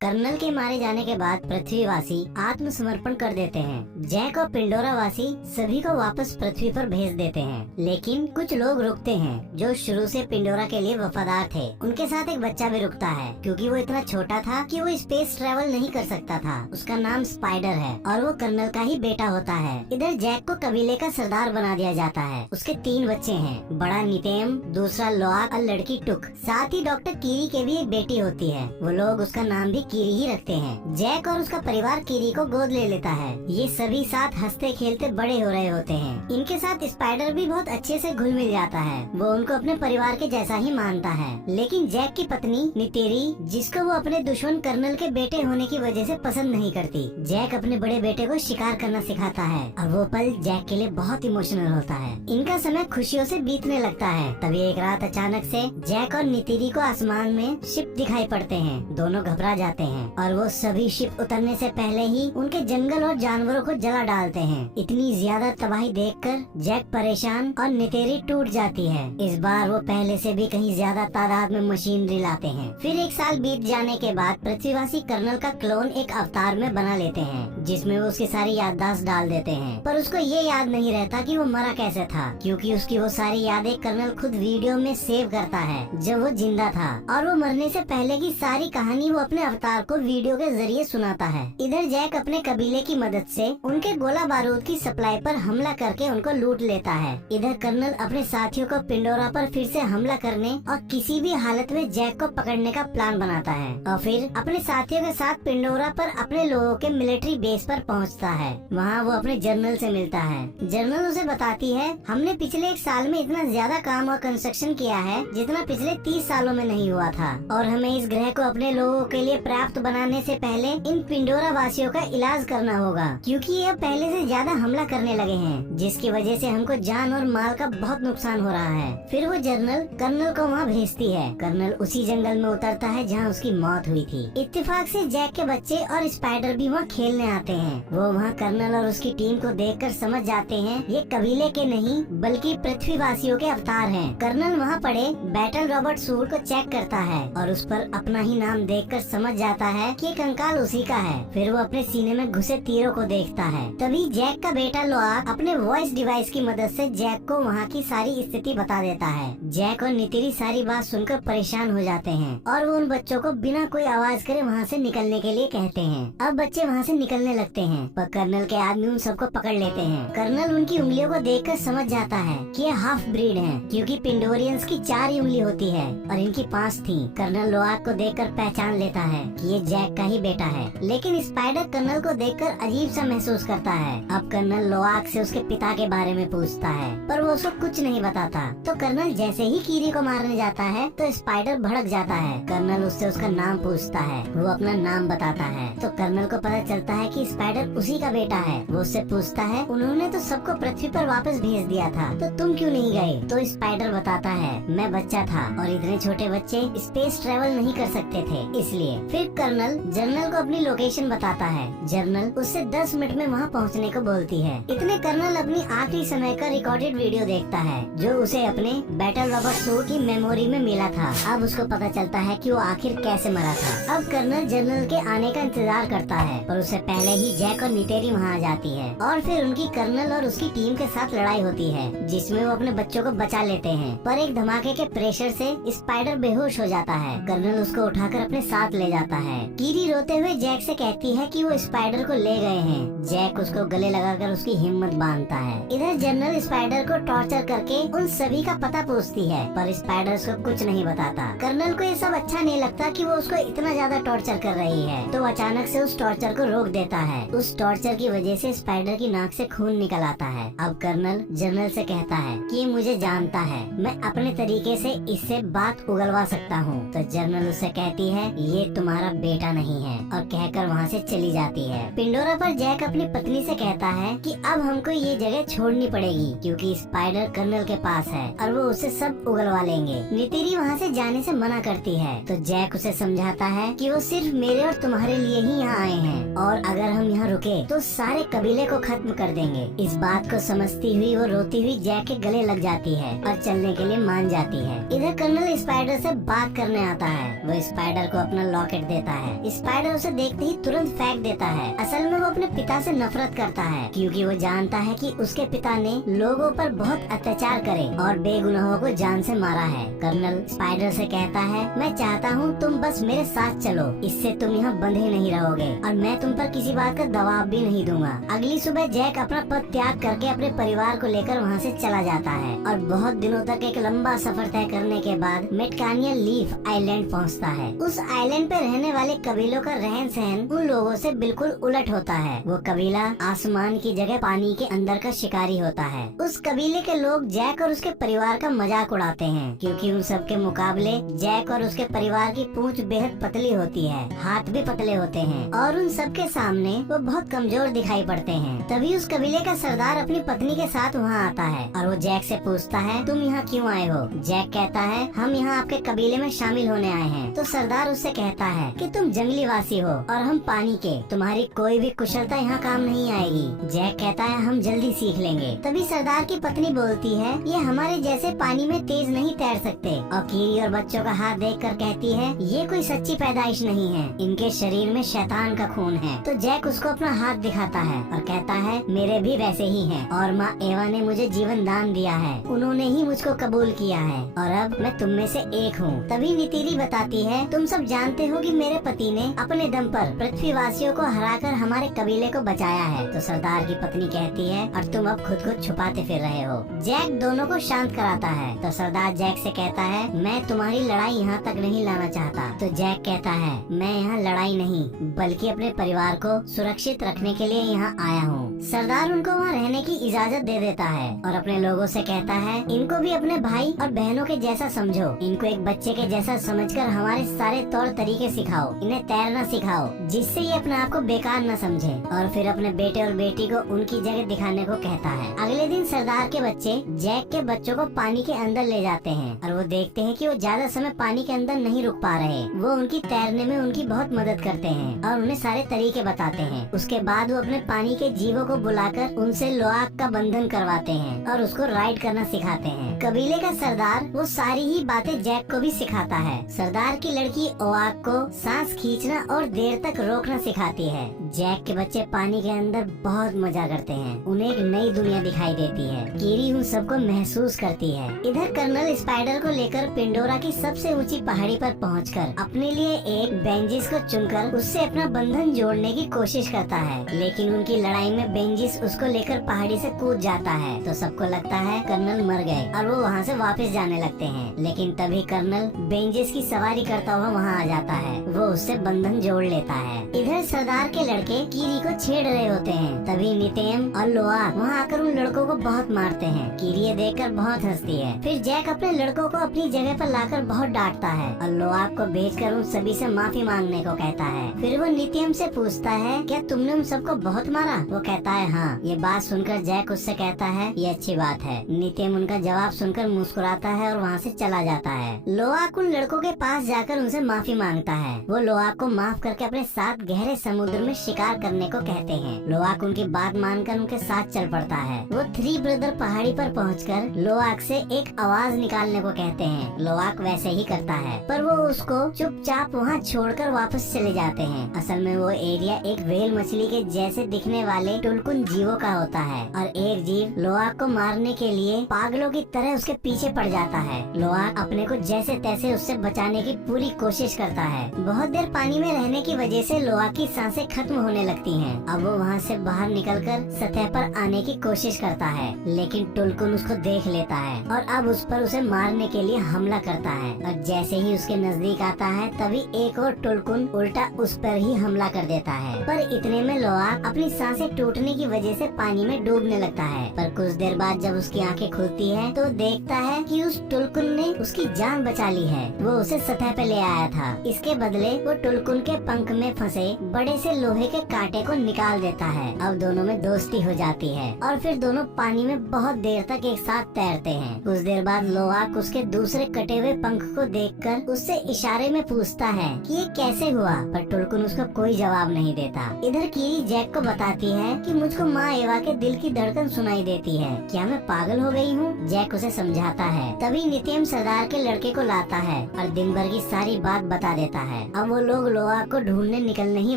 Colonel के मारे जाने के बाद पृथ्वीवासी आत्मसमर्पण कर देते हैं। जैक और पिंडोरा वासी सभी को वापस पृथ्वी पर भेज देते हैं, लेकिन कुछ लोग रुकते हैं जो शुरू से पिंडोरा के लिए वफादार थे। उनके साथ एक बच्चा भी रुकता है क्योंकि वो इतना छोटा था कि वो स्पेस ट्रेवल नहीं कर सकता था। उसका नाम स्पाइडर है और वो कर्नल का ही बेटा होता है। इधर जैक को कबीले का सरदार बना दिया जाता है। उसके 3 बच्चे हैं, बड़ा नितेम, दूसरा लोआक और लड़की टुक। साथ ही डॉक्टर कीरी के भी एक बेटी होती है। वो लोग उसका नाम भी कीरी ही रखते हैं। जैक और उसका परिवार कीरी को गोद ले लेता है। ये सभी साथ हंसते खेलते बड़े हो रहे होते हैं। इनके साथ स्पाइडर भी बहुत अच्छे से घुल मिल जाता है। वो उनको अपने परिवार के जैसा ही मानता है। लेकिन जैक की पत्नी नितेरी, जिसको वो अपने दुश्मन कर्नल के बेटे होने की वजह से पसंद नहीं करती, जैक अपने बड़े बेटे को शिकार करना सिखाता है और वो पल जैक के लिए बहुत इमोशनल होता है। इनका समय खुशियों से बीतने लगता है। तभी एक रात अचानक से जैक और नितेरी को आसमान में शिप दिखाई पड़ते हैं। दोनों घबरा जाते हैं और वो सभी शिप उतरने से पहले ही उनके जंगल और जानवरों को जला डालते हैं। इतनी ज्यादा तबाही देखकर जैक परेशान और नितेरी टूट जाती है। इस बार वो पहले से भी कहीं ज्यादा तादाद में मशीनरी लाते हैं। फिर 1 साल बीत जाने के बाद पृथ्वीवासी कर्नल का क्लोन एक अवतार में बना लेते हैं, जिसमें वो उसकी सारी याददाश्त डाल देते हैं। पर उसको ये याद नहीं रहता कि वो मरा कैसे था, क्योंकि उसकी वो सारी यादें कर्नल खुद वीडियो में सेव करता है जब वो जिंदा था। और वो मरने से पहले की सारी कहानी वो अपने अवतार को वीडियो के जरिए सुनाता है। इधर जैक अपने कबीले की मदद से उनके गोला बारूद की सप्लाई पर हमला करके उनको लूट लेता है। इधर कर्नल अपने साथियों को पिंडोरा पर फिर से हमला करने और किसी भी हालत में जैक को पकड़ने का प्लान बनाता है और फिर अपने साथियों के साथ पिंडोरा पर अपने लोगों के मिलिट्री बेस पर पहुंचता है। वहां वो अपने जनरल से मिलता है। जनरल उसे बताती है, हमने पिछले 1 साल में इतना ज्यादा काम और कंस्ट्रक्शन किया है जितना पिछले 30 सालों में नहीं हुआ था, और हमें इस ग्रह को अपने लोगों के लिए पर्याप्त बनाने से पहले इन पिंडोरा वासियों का इलाज करना होगा, क्योंकि ये पहले से ज्यादा हमला करने लगे हैं, जिसकी वजह से हमको जान और माल का बहुत नुकसान हो रहा है। फिर वो जनरल कर्नल को वहाँ भेजती है। कर्नल उसी जंगल में उतरता है जहाँ उसकी मौत हुई थी। इत्तेफाक से जैक के बच्चे और स्पाइडर भी वहाँ खेलने आते हैं। वो वहाँ कर्नल और उसकी टीम को देखकर समझ जाते हैं ये कबीले के नहीं बल्कि पृथ्वीवासियों के अवतार हैं। कर्नल वहाँ पड़े बैटल रॉबर्ट सूट को चेक करता है और उस पर अपना ही नाम देखकर समझ जाता है कि कंकाल उसी का है। फिर वो अपने सीने में घुसे तीरों को देखता है। तभी जैक का बेटा लोआक अपने वॉइस डिवाइस की मदद से जैक को वहाँ की सारी स्थिति बता देता है। जैक और नितेरी सारी बात सुनकर परेशान हो जाते हैं और वो उन बच्चों को बिना कोई आवाज करे वहाँ से निकलने के लिए कहते हैं। अब बच्चे वहाँ से निकलने लगते हैं, पर कर्नल के आदमी उन सबको पकड़ लेते हैं। कर्नल उनकी उंगलियों को देखकर समझ जाता है कि ये हाफ ब्रीड हैं, क्योंकि पिंडोरियंस की 4 ही उंगली होती है और इनकी 5 थी। कर्नल लोआक को देखकर पहचान लेता है कि ये जैक का ही बेटा है, लेकिन स्पाइडर कर्नल को देखकर अजीब सा महसूस करता है। अब कर्नल लोआक से उसके पिता के बारे में पूछता है, पर वो उसको कुछ नहीं बताता। तो कर्नल जैसे ही कीरी को मारने जाता है तो स्पाइडर भड़क जाता है। कर्नल उससे उसका नाम पूछता है, वो अपना नाम बताता है। तो कर्नल को पता चलता है कि स्पाइडर उसी का बेटा है। वो उससे पूछता है, उन्होंने तो सबको पृथ्वी पर वापस भेज दिया था, तो तुम क्यों नहीं गए? तो स्पाइडर बताता है, मैं बच्चा था और इतने छोटे बच्चे स्पेस ट्रेवल नहीं कर सकते थे, इसलिए। फिर कर्नल जनरल को अपनी लोकेशन बताता है। जनरल उससे 10 मिनट में वहाँ पहुँचने को बोलती है। इतने कर्नल अपनी आखिरी समय का रिकॉर्डेड वीडियो देखता है जो उसे अपने बैटल रॉबर्ट सूट की मेमोरी में मिला था। अब उसको पता चलता है कि वो आखिर कैसे मरा था। अब कर्नल जनरल के आने का इंतजार करता है, पर उससे पहले ही जैक और नितेरी वहाँ आ जाती है और फिर उनकी कर्नल और उसकी टीम के साथ लड़ाई होती है, जिसमें वो अपने बच्चों को बचा लेते हैं। पर एक धमाके के प्रेशर से स्पाइडर बेहोश हो जाता है। कर्नल उसको उठाकर अपने साथ ले जाता है। कीरी रोते हुए जैक से कहती है कि वो स्पाइडर को ले गए हैं। जैक उसको गले लगाकर उसकी हिम्मत बांधता है। इधर जनरल स्पाइडर को टॉर्चर करके उन सभी का पता पूछती है, पर स्पाइडर उसको कुछ नहीं बताता। कर्नल को ये सब अच्छा नहीं लगता कि वो उसको इतना ज्यादा टॉर्चर कर रही है, तो अचानक से उस टॉर्चर को रोक देता है। उस टॉर्चर की वजह से स्पाइडर की नाक से खून निकल आता है। अब कर्नल जनरल से कहता है कि ये मुझे जानता है, मैं अपने तरीके से इससे बात उगलवा सकता हूँ। तो जनरल उससे कहती है, ये तुम्हारा बेटा नहीं है, और कहकर वहाँ से चली जाती है। पिंडोरा पर जैक अपनी पत्नी से कहता है कि अब हमको ये जगह छोड़नी पड़ेगी, क्योंकि स्पाइडर कर्नल के पास है और वो उसे सब उगलवा लेंगे। नितेरी वहाँ से जाने से मना करती है, तो जैक उसे समझाता है कि वो सिर्फ मेरे और तुम्हारे लिए ही यहाँ आए हैं, और अगर हम यहाँ रुके तो सारे कबीले को खत्म कर देंगे। इस बात को समझती हुई वो रोती हुई जैक के गले लग जाती है और चलने के लिए मान जाती है। इधर कर्नल स्पाइडर से बात करने आता है। वो स्पाइडर को अपना लॉकेट देता है। स्पाइडर उसे देखते ही तुरंत फेंक देता है। असल में वो अपने पिता से नफरत करता है क्योंकि वो जानता है कि उसके पिता ने लोगों पर बहुत अत्याचार करे और बेगुनाहों को जान से मारा है। कर्नल स्पाइडर से कहता है, मैं चाहता हूँ तुम बस मेरे साथ चलो, इससे तुम यहाँ बंधे नहीं रहोगे और मैं तुम पर किसी बात का दबाव भी नहीं दूंगा। अगली सुबह जैक अपना पद त्याग करके अपने परिवार को लेकर वहाँ से चला जाता है और बहुत दिनों तक एक लंबा सफर तय करने के बाद मेटकानिया लीफ आइलैंड पहुँचता है। उस आइलैंड पे रहने वाले कबीलों का रहन सहन उन लोगों से बिल्कुल उलट होता है। वो कबीला आसमान की जगह पानी के अंदर का शिकारी होता है। उस कबीले के लोग जैक और उसके परिवार का मजाक उड़ाते हैं क्योंकि उन सब के मुकाबले जैक और उसके परिवार की पूंछ बेहद पतली होती है, हाथ भी पतले होते हैं और उन सब के सामने वो बहुत कमजोर दिखाई पड़ते हैं। तभी उस कबीले का सरदार अपनी पत्नी के साथ वहाँ आता है और वो जैक से पूछता है, तुम यहाँ क्यों आए हो? जैक कहता है, हम यहाँ आपके कबीले में शामिल होने आए हैं। तो सरदार उससे कहता है कि तुम जंगली वासी हो और हम पानी के, तुम्हारी कोई भी कुशलता यहाँ काम नहीं आएगी। जैक कहता है, हम जल्दी सीख लेंगे। तभी सरदार की पत्नी बोलती है, ये हमारे जैसे पानी में तेज नहीं तैर सकते और कीरी और बच्चों का हाथ देखकर कहती है, ये कोई सच्ची पैदाइश नहीं है, इनके शरीर में शैतान का खून है। तो जैक उसको अपना हाथ दिखाता है और कहता है, मेरे भी वैसे ही हैं और माँ एवा ने मुझे जीवन दान दिया है, उन्होंने ही मुझको कबूल किया है और अब मैं तुम में से एक हूँ। तभी नीतीली बताती है, तुम सब जानते हो कि मेरे पति ने अपने दम पर पृथ्वीवासियों को हराकर हमारे कबीले को बचाया है। तो सरदार की पत्नी कहती है, और तुम अब खुद को छुपाते फिर रहे हो। जैक दोनों को शांत कराता है। तो सरदार जैक से कहता है, मैं तुम्हारी लड़ाई यहाँ तक नहीं लाना चाहता। तो जैक कहता है, मैं यहाँ लड़ाई नहीं बल्कि अपने परिवार को सुरक्षित रखने के लिए यहाँ आया हूँ। सरदार उनको वहाँ रहने की इजाजत दे देता है और अपने लोगों से कहता है, इनको भी अपने भाई और बहनों के जैसा समझो, इनको एक बच्चे के जैसा समझकर हमारे सारे तौर तरीके सिखाओ, इन्हें तैरना सिखाओ जिससे ये अपने आप को बेकार न समझे। और फिर अपने बेटे और बेटी को उनकी जगह दिखाने को कहता है। अगले दिन सरदार के बच्चे जैक के बच्चों को पानी के अंदर ले जाते हैं और वो देखते हैं कि वो ज्यादा समय पानी के अंदर नहीं रुक पा रहे। वो उनकी तैरने में उनकी बहुत मदद करते हैं और उन्हें सारे तरीके बताते हैं। उसके बाद वो अपने पानी के जीवों को बुलाकर उनसे लोआक का बंधन करवाते हैं और उसको राइड करना सिखाते हैं। कबीले का सरदार वो सारी ही बातें जैक को भी सिखाता है। सरदार की लड़की ओआक को सांस खींचना और देर तक रोकना सिखाती है। जैक के बच्चे पानी के अंदर बहुत मजा करते हैं, उन्हें एक नई दुनिया दिखाई देती है। कीरी उन सबको महसूस करती है। इधर कर्नल स्पाइडर को लेकर पिंडोरा की सबसे ऊंची पहाड़ी पर पहुंचकर अपने लिए एक बेंजिस को चुनकर उससे अपना बंधन जोड़ने की कोशिश करता है, लेकिन उनकी लड़ाई में बेंजिस उसको लेकर पहाड़ी से कूद जाता है। तो सबको लगता है कर्नल मर गए और वो वहाँ से वापस जाने लगते हैं, लेकिन तभी कर्नल बेंजिस की सवारी करता हुआ वहाँ आ जाता है। वो उससे बंधन जोड़ लेता है। इधर सरदार के लड़के कीरी को छेड़ रहे होते हैं। तभी नितेम और लोआक वहाँ आकर उन लड़कों को बहुत मारते हैं। कीरी ये देखकर बहुत हंसती है। फिर जैक अपने लड़कों को अपनी जगह पर लाकर बहुत डांटता है और लोआक को भेजकर उन सभी से माफी मांगने को कहता है। फिर वो नितेम से पूछता है, क्या तुमने उन सबको बहुत मारा? वो कहता है, हाँ। ये बात सुनकर जैक उससे कहता है, ये अच्छी बात है। नितेम उनका जवाब सुनकर मुस्कुराता है और वहाँ से चला जाता है। लोआक उन लड़कों के पास जाकर उनसे माफी मांगता है। वो लोआक को माफ करके अपने साथ गहरे समुद्र में शिकार करने को कहते हैं। लोआक उनकी बात मानकर उनके साथ चल पड़ता है। वो थ्री ब्रदर पहाड़ी पर पहुंचकर लोआक से एक आवाज निकालने को कहते हैं। लोआक वैसे ही करता है, पर वो उसको चुपचाप वहाँ छोड़कर वापस चले जाते हैं। असल में वो एरिया एक व्हेल मछली के जैसे दिखने वाले टुलकुन जीवों का होता है और एक जीव लोआक को मारने के लिए पागलों की तरह उसके पीछे पड़ जाता है। लोआक अपने को जैसे तैसे उससे बचाने की पूरी कोशिश करता है। बहुत देर पानी में रहने की वजह से लोआक की सांसें खत्म होने लगती हैं। अब वो वहाँ से बाहर निकलकर सतह पर आने की कोशिश करता है, लेकिन टुलकुन उसको देख लेता है और अब उस पर उसे मारने के लिए हमला करता है। और जैसे ही उसके नजदीक आता है तभी एक और टुलकुन उल्टा उस पर ही हमला कर देता है। पर इतने में लोआक अपनी सांसें टूटने की वजह से पानी में डूबने लगता है। पर कुछ देर बाद जब उसकी आंखें खुलती है तो देखता है कि उस टुलकुन ने उसकी जान बचा ली है। वो उसे सतह पे ले आया था। इसके बदले वो टुलकुन के पंख में फंसे बड़े से लोहे के कांटे को निकाल देता है। अब दोनों में दोस्ती हो जाती है और फिर दोनों पानी में बहुत देर तक एक साथ तैरते हैं। कुछ देर बाद लोआक उसके दूसरे कटे हुए पंख को देखकर उससे इशारे में पूछता है कि ये कैसे हुआ, पर टुलकुन उसका कोई जवाब नहीं देता। इधर कीरी जैक को बताती है कि मुझको माँ एवा के दिल की धड़कन सुनाई देती है, क्या मैं पागल हो गई हूँ? जैक उसे समझाता है। तभी नितेम सरदार के लड़के को लाता है और दिन भर की सारी बात बता देता है। अब वो लोग लोआक को ढूंढने निकलने ही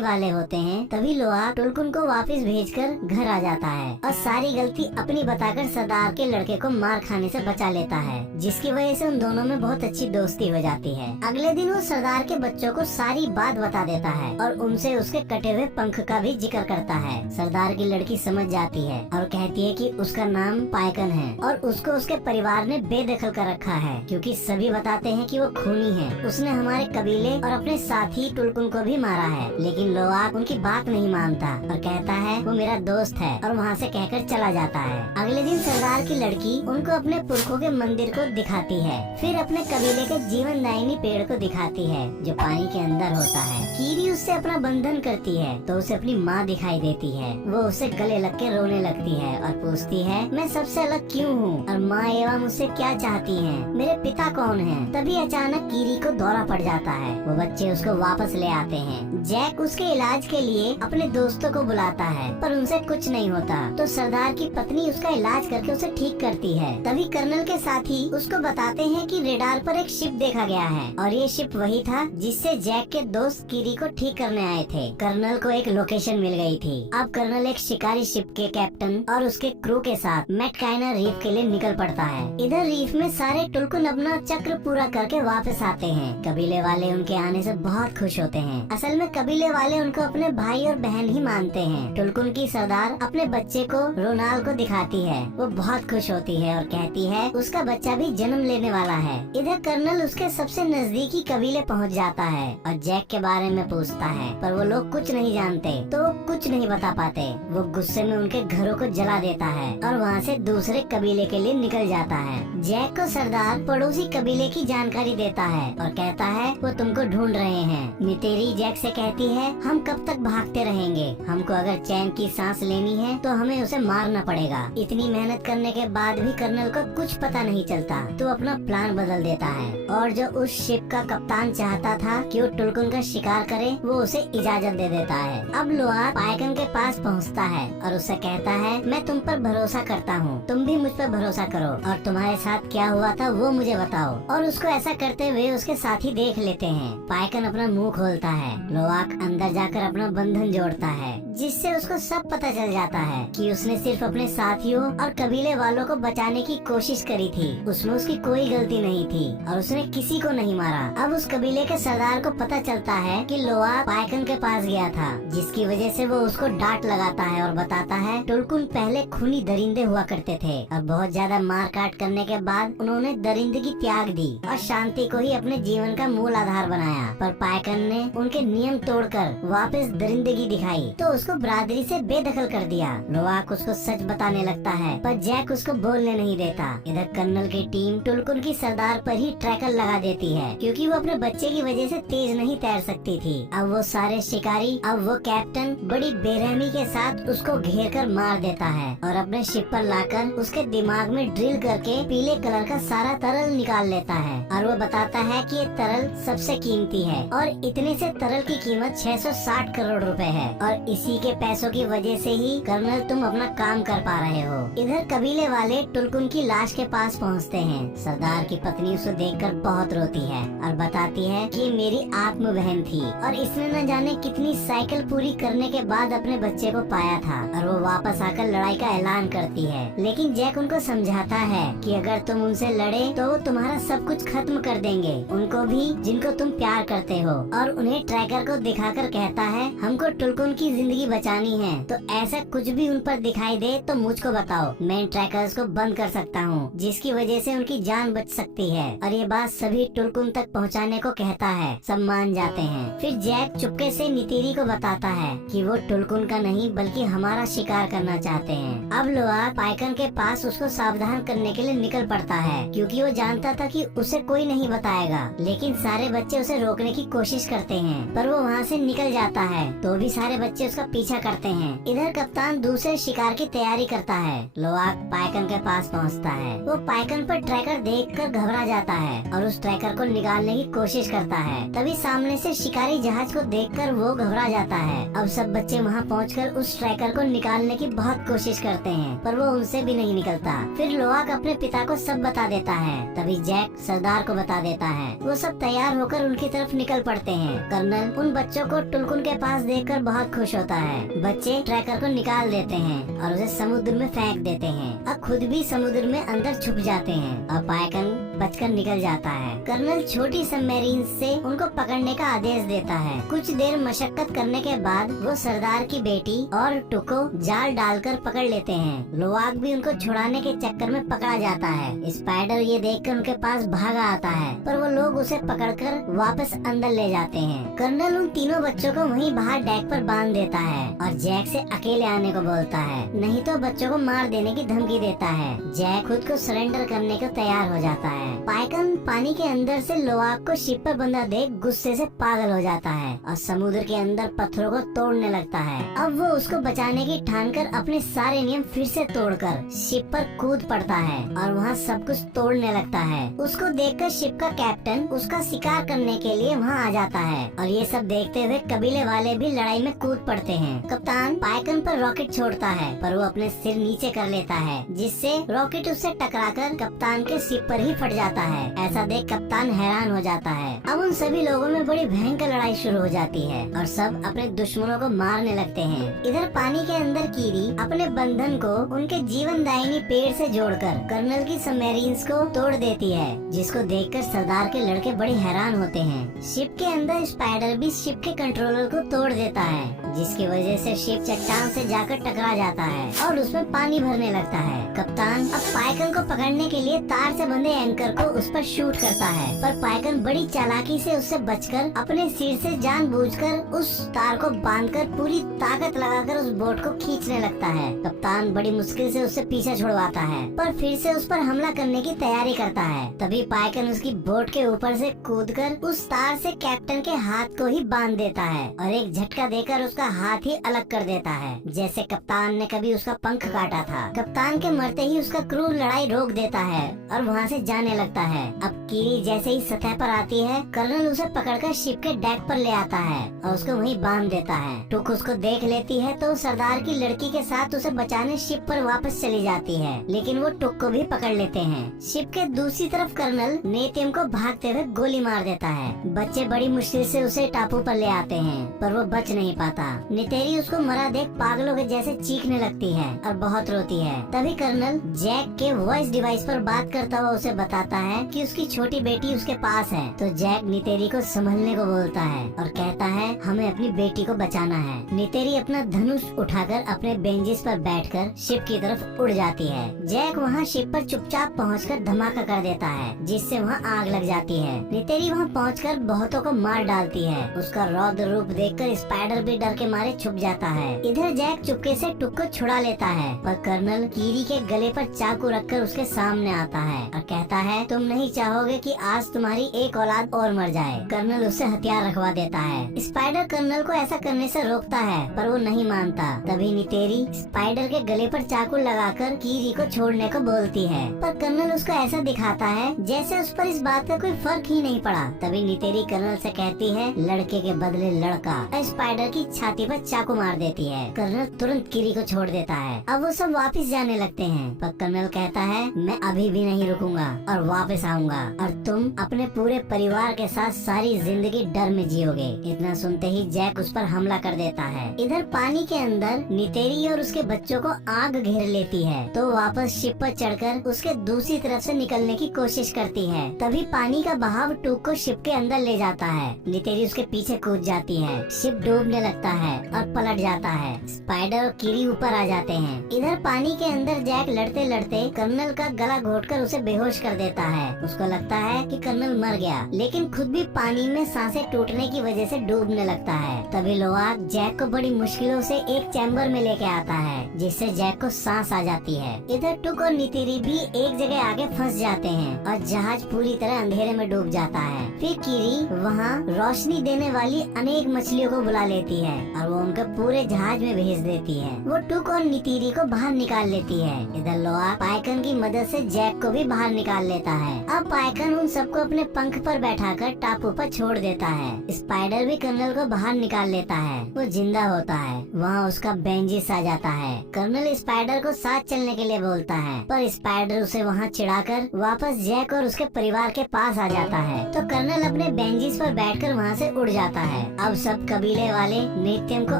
वाले होते हैं, तभी लोआक टुलकुन को वापस भेजकर घर आ जाता है और सारी गलती अपनी बताकर सरदार के लड़के को मार खाने से बचा लेता है, जिसकी वजह से उन दोनों में बहुत अच्छी दोस्ती हो जाती है। अगले दिन वो सरदार के बच्चों को सारी बात बता देता है और उनसे उसके कटे हुए पंख का भी जिक्र करता है। सरदार की लड़की समझ जाती है और कहती है कि उसका नाम पायकन है और उसको उसके परिवार ने बेदखल कर रखा है, क्योंकि सभी बताते हैं कि वो खूनी है। उसने हमारे कबीले और अपने साथी टुलकुन को भी मारा है, लेकिन लोआक उनकी बात नहीं मानता और कहता है वो मेरा दोस्त है और वहाँ से कहकर चला जाता है। अगले दिन सरदार की लड़की उनको अपने पुरखों के मंदिर को दिखाती है, फिर अपने कबीले के जीवनदायिनी पेड़ को दिखाती है जो पानी के अंदर होता है। कीरी उससे अपना बंधन करती है तो उसे अपनी माँ दिखाई देती है। वो उसे गले लग के रोने लगती है और पूछती है मैं सबसे अलग क्यों हूँ और माँ एवं मुझसे क्या चाहती हैं? मेरे पिता कौन हैं? तभी अचानक कीरी को दौरा पड़ जाता है। वो बच्चे उसको वापस ले आते हैं। जैक उसके इलाज के लिए अपने दोस्तों को बुलाता है पर उनसे कुछ नहीं होता, तो सरदार की पत्नी उसका इलाज करके उसे ठीक करती है। तभी कर्नल के साथी उसको बताते हैं कि रेडार पर एक शिप देखा गया है और ये शिप वही था जिससे जैक के दोस्त कीरी को ठीक करने आए थे। कर्नल को एक लोकेशन मिल गई थी। अब कर्नल एक शिकारी शिप के कैप्टन और उसके क्रू के साथ मैटकाइना रीफ के लिए निकल पड़ता है। इधर रीफ में सारे टुलकुन अपना चक्र पूरा करके वापस आते हैं। कबीले वाले उनके आने से बहुत खुश होते हैं। असल में कबीले वाले उनको अपने भाई और बहन ही मानते हैं। टुलकुन की सरदार अपने बच्चे को रोनाल को दिखाती है। वो बहुत खुश होती है और कहती है उसका बच्चा भी जन्म लेने वाला है। इधर कर्नल उसके सबसे नजदीकी कबीले पहुंच जाता है और जैक के बारे में पूछता है, पर वो लोग कुछ नहीं जानते तो कुछ नहीं बता पाते। वो गुस्से में उनके घरों को जला देता है और वहाँ से दूसरे कबीले के लिए निकल जाता है। जैक को सरदार पड़ोसी कबीले की जानकारी देता है और कहता है वो तुमको ढूंढ रहे हैं। नितेरी जैक से कहती है हम कब तक भागते रहेंगे? हमको अगर चैन की सांस लेनी है तो हमें उसे मारना पड़ेगा। इतनी मेहनत करने के बाद भी कर्नल को कुछ पता नहीं चलता तो अपना प्लान बदल देता है और जो उस शिप का कप्तान चाहता था कि वो टुलकुन का शिकार करे, वो उसे इजाजत दे देता है। अब लोआक पायकन के पास पहुंचता है और उससे कहता है मैं तुम पर भरोसा करता हूँ, तुम भी मुझ पर भरोसा करो और तुम्हारे साथ क्या हुआ था वो मुझे बताओ। और उसको ऐसा करते हुए उसके साथी देख लेते हैं। पायकन अपना मुंह खोलता है। लोआक अंदर जाकर अपना बंधन जोड़ता है, जिससे उसको सब पता चल जाता है कि उसने सिर्फ अपने साथियों और कबीले वालों को बचाने की कोशिश करी थी। उसमें उसकी कोई गलती नहीं थी और उसने किसी को नहीं मारा। अब उस कबीले के सरदार को पता चलता है कि लोआक पायकन के पास गया था, जिसकी वजह से वो उसको डांट लगाता है और बताता है टुलकुन पहले खूनी दरिंदे हुआ करते थे और बहुत ज्यादा मार काट करने के बाद उन्होंने दरिंदगी त्याग दी और शांति को ही अपने जीवन का मूल आधार बनाया। पर पायकन ने उनके नियम तोड़कर वापस दरिंदगी दिखाई तो उसको बरादरी से बेदखल कर दिया। लोआक उसको सच बताने लगता है पर जैक उसको बोलने नहीं देता। इधर कर्नल की टीम टुलकुन की सरदार पर ही ट्रैकर लगा देती है, क्योंकि वो अपने बच्चे की वजह से तेज नहीं तैर सकती थी। अब वो सारे शिकारी, अब वो कैप्टन बड़ी बेरहमी के साथ उसको घेर कर मार देता है और अपने शिप पर लाकर उसके दिमाग में ड्रिल करके पीले कलर का सारा तरल निकाल लेता है और वो बताता है कि ये तरल सबसे कीमती है और इतने से तरल की कीमत 660 करोड़ रुपए है और इसी के पैसों की वजह से ही कर्नल तुम अपना काम कर पा रहे हो। इधर कबीले वाले टुलकुन की लाश के पास पहुंचते हैं। सरदार की पत्नी उसे देखकर बहुत रोती है और बताती है कि मेरी आत्म बहन थी और इसने न जाने कितनी साइकिल पूरी करने के बाद अपने बच्चे को पाया था और वो वापस आकर लड़ाई का ऐलान करती है। लेकिन जैक उनको समझाता है कि अगर तुम उनसे लड़े तो वो तुम्हारा सब कुछ खत्म कर देंगे, उनको भी जिनको तुम प्यार करते हो। और उन्हें ट्रैकर को दिखाकर कहता है हमको टुलकुन की जिंदगी बचानी है, तो ऐसा कुछ भी उन पर दिखाई दे तो मुझको बताओ, मैं इन ट्रैकर्स को बंद कर सकता हूँ, जिसकी वजह से उनकी जान बच सकती है। और ये बात सभी टुलकुन तक पहुँचाने को कहता है। सब मान जाते हैं। फिर जैक चुपके से नितेरी को बताता है कि वो टुलकुन का नहीं बल्कि हमारा शिकार करना चाहते हैं। अब लोआक पायकन के पास उसको सावधान करने के लिए निकल पड़ता है, क्योंकि वो जानता था कि उसे कोई नहीं बताएगा। लेकिन सारे बच्चे उसे रोकने की कोशिश करते हैं, पर वो वहाँ से निकल जाता है तो भी सारे बच्चे उसका पीछा करते हैं। इधर कप्तान दूसरे शिकार की तैयारी करता है। लोआक पायकन के पास पहुँचता है। वो पायकन पर ट्रैकर देखकर घबरा जाता है और उस ट्रैकर को निकालने की कोशिश करता है। तभी सामने से शिकारी जहाज को देखकर वो घबरा जाता है। अब सब बच्चे वहाँ पहुंचकर उस ट्रैकर को निकालने की बहुत कोशिश करते हैं, पर वो उनसे भी नहीं निकलता। फिर लोआक अपने पिता को सब बता देता है। तभी जैक सरदार को बता देता है। वो सब तैयार होकर उनकी तरफ तरफ निकल पड़ते हैं। कर्नल उन बच्चों को टुलकुन के पास देखकर बहुत खुश होता है। बच्चे ट्रैकर को निकाल देते हैं और उसे समुद्र में फेंक देते हैं और खुद भी समुद्र में अंदर छुप जाते हैं और पाइकन बचकर निकल जाता है। कर्नल छोटी सबमरीन से उनको पकड़ने का आदेश देता है। कुछ देर मशक्कत करने के बाद वो सरदार की बेटी और टुको जाल डालकर पकड़ लेते हैं। लोवाक भी उनको छुड़ाने के चक्कर में पकड़ा जाता है। स्पाइडर ये देखकर उनके पास भागा आता है, पर वो लोग उसे पकड़कर वापस अंदर ले जाते हैं। कर्नल उन तीनों बच्चों को वहीं बाहर डेक पर बांध देता है और जैक से अकेले आने को बोलता है, नहीं तो बच्चों को मार देने की धमकी देता है। जैक खुद को सरेंडर करने को तैयार हो जाता है। पाइकन पानी के अंदर से लोवाक को शिप पर बंधा देख गुस्से से पागल हो जाता है और समुद्र के अंदर पत्थरों को तोड़ने लगता है। अब वो उसको बचाने की ठानकर अपने सारे नियम फिर से तोड़कर शिप पर कूद पड़ता है और वहाँ सब कुछ तोड़ने लगता है। उसको देखकर शिप का कैप्टन उसका शिकार करने के लिए वहाँ आ जाता है और ये सब देखते हुए कबीले वाले भी लड़ाई में कूद पड़ते हैं। कप्तान पाइकन पर रॉकेट छोड़ता है, पर वो अपने सिर नीचे कर लेता है, जिससे रॉकेट उससे टकराकर कप्तान के शिप पर ही फट जाता है। ऐसा देख कप्तान हैरान हो जाता है। अब उन सभी लोगों में बड़ी भयंकर लड़ाई शुरू हो जाती है और सब अपने दुश्मनों को मारने लगते हैं। इधर पानी के अंदर कीरी अपने बंधन को उनके जीवनदायिनी पेड़ से जोड़कर कर्नल की सबमरीन्स को तोड़ देती है, जिसको देखकर सरदार के लड़के बड़े हैरान होते हैं। शिप के अंदर स्पाइडर भी शिप के कंट्रोलर को तोड़ देता है, जिसकी वजह से शिप चट्टान से जाकर टकरा जाता है और उसमें पानी भरने लगता है। कप्तान अब पाइकन को पकड़ने के लिए तार से बंधे एंकर को उस पर शूट करता है, पर पाइकन बड़ी चालाकी से उससे बचकर अपने सिर से जानबूझकर उस तार को बांधकर पूरी ताकत लगाकर उस बोट को खींचने लगता है। कप्तान बड़ी मुश्किल से उससे पीछा छुड़वाता है, पर फिर से उस पर हमला करने की तैयारी करता है। तभी पाइकन उसकी बोट के ऊपर से कूदकर उस तार से कैप्टन के हाथ को ही बांध देता है और एक झटका देकर उसका हाथ ही अलग कर देता है, जैसे कप्तान ने कभी उसका पंख काटा था। कप्तान के मरते ही उसका क्रू लड़ाई रोक देता है और वहाँ से जाने लगता है। अब कीरी जैसे ही सतह पर आती है, कर्नल उसे पकड़कर शिप के डेक पर ले आता है और उसको वहीं बांध देता है। टुक उसको देख लेती है तो सरदार की लड़की के साथ उसे बचाने शिप पर वापस चली जाती है, लेकिन वो टुक को भी पकड़ लेते हैं। शिप के दूसरी तरफ कर्नल नेतियम को भागते हुए गोली मार देता है। बच्चे बड़ी मुश्किल से उसे टापू पर ले आते हैं, पर वो बच नहीं पाता। नितेरी उसको मरा देख पागलों के जैसे चीखने लगती है और बहुत रोती है। तभी कर्नल जैक के वॉइस डिवाइस पर बात करता हुआ उसे बताता है कि उसकी छोटी बेटी उसके पास है। तो जैक नितेरी को संभलने को बोलता है और कहता है हमें अपनी बेटी को बचाना है। नितेरी अपना धनुष उठाकर अपने बेंजिस पर बैठकर शिप की तरफ उड़ जाती है। जैक वहाँ शिप पर चुपचाप पहुंचकर धमाका कर देता है, जिससे वहाँ आग लग जाती है। नितेरी वहाँ पहुंचकर बहुतों को मार डालती है। उसका रौद्र रूप देखकर स्पाइडर भी डर के मारे छुप जाता है। इधर जैक चुपके से टुक को छुड़ा लेता है, पर कर्नल कीरी के गले पर चाकू रखकर उसके सामने आता है और कहता है तुम नहीं चाहोगे कि आज तुम्हारी एक औलाद और मर जाए। कर्नल उससे हथियार रखवा देता है। स्पाइडर कर्नल को ऐसा करने से रोकता है, पर वो नहीं मानता। तभी नितेरी स्पाइडर के गले पर चाकू लगाकर कीरी को छोड़ने को बोलती है, पर कर्नल उसको ऐसा दिखाता है जैसे उस पर इस बात का कोई फर्क ही नहीं पड़ा। तभी नितेरी कर्नल से कहती है लड़के के बदले लड़का, स्पाइडर की छाती पर चाकू मार देती है। कर्नल तुरंत कीरी को छोड़ देता है। अब वो सब वापस जाने लगते हैं, पर कर्नल कहता है मैं अभी भी नहीं रुकूंगा और वापस आऊंगा और तुम अपने पूरे परिवार के साथ सारी जिंदगी डर में जियोगे। इतना सुनते ही जैक उस पर हमला कर देता है। इधर पानी के अंदर नितेरी और उसके बच्चों को आग घेर लेती है, तो वापस शिप पर चढ़कर उसके दूसरी तरफ से निकलने की कोशिश करती है। तभी पानी का बहाव टूक को शिप के अंदर ले जाता है। नितेरी उसके पीछे कूद जाती है। शिप डूबने लगता है और पलट जाता है। स्पाइडर और कीरी ऊपर आ जाते हैं। इधर पानी के अंदर जैक लड़ते लड़ते कर्नल का गला घोटकर उसे बेहोश कर देता है। उसको लगता है कि कर्नल मर गया, लेकिन खुद भी पानी में सांसें टूटने की वजह से डूबने लगता है। तभी लोआक जैक को बड़ी मुश्किलों से एक चैम्बर में लेके आता है, जिससे जैक को सांस आ जाती है। इधर टुक और नितेरी भी एक जगह आगे फंस जाते हैं और जहाज पूरी तरह अंधेरे में डूब जाता है। फिर कीरी वहाँ रोशनी देने वाली अनेक मछलियों को बुला लेती है और वो उनको पूरे जहाज में भेज देती है। वो टुक और नितेरी को बाहर निकाल लेती है। इधर लोआक पाइकन की मदद से जैक को भी बाहर निकाल लेता है। अब पाइकन उन सबको अपने पंख पर बैठाकर टापू पर छोड़ देता है। स्पाइडर भी कर्नल को बाहर निकाल लेता है। वो जिंदा होता है। वहाँ उसका बेंजिस आ जाता है। कर्नल स्पाइडर को साथ चलने के लिए बोलता है, पर स्पाइडर उसे वहाँ चिढ़ाकर वापस जैक और उसके परिवार के पास आ जाता है। तो कर्नल अपने पेंजिस पर बैठकर वहाँ से उड़ जाता है। अब सब कबीले वाले नेत्यम को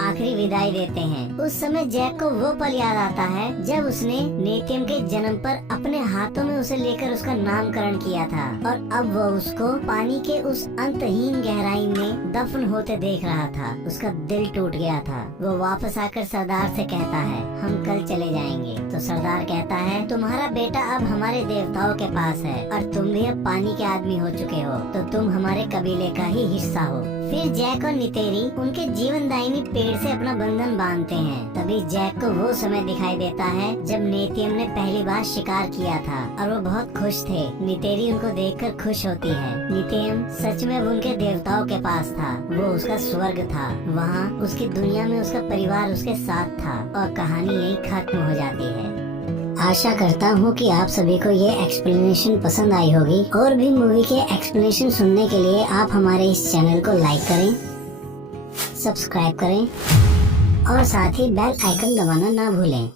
आखिरी विदाई देते हैं। उस समय जैक को वो पल याद आता है जब उसने नेत्यम के जन्म पर अपने हाथों में उसे लेकर उसका नामकरण किया था, और अब वो उसको पानी के उस अंतहीन गहराई में दफन होते देख रहा था। उसका दिल टूट गया था। वो वापस आकर सरदार से कहता है, हम कल चले जाएंगे। तो सरदार कहता है, तुम्हारा बेटा अब हमारे देवताओं के पास है और तुम भी अब पानी के आदमी हो चुके हो, तो तुम हमारे कबीले का ही हिस्सा हो। फिर जैक और नितेरी उनके जीवनदायिनी पेड़ से अपना बंधन बांधते हैं। तभी जैक को वो समय दिखाई देता है जब नेत्यम ने पहली बार शिकार किया था और वो बहुत खुश थे। नितेरी उनको देखकर खुश होती है। नित्यम सच में अब उनके देवताओं के पास था। वो उसका स्वर्ग था। वहाँ उसकी दुनिया में उसका परिवार उसके साथ था और कहानी यही खत्म हो जाती है। आशा करता हूँ कि आप सभी को ये एक्सप्लेनेशन पसंद आई होगी। और भी मूवी के एक्सप्लेनेशन सुनने के लिए आप हमारे इस चैनल को लाइक करें, सब्सक्राइब करें और साथ ही बेल आइकन दबाना ना भूलें।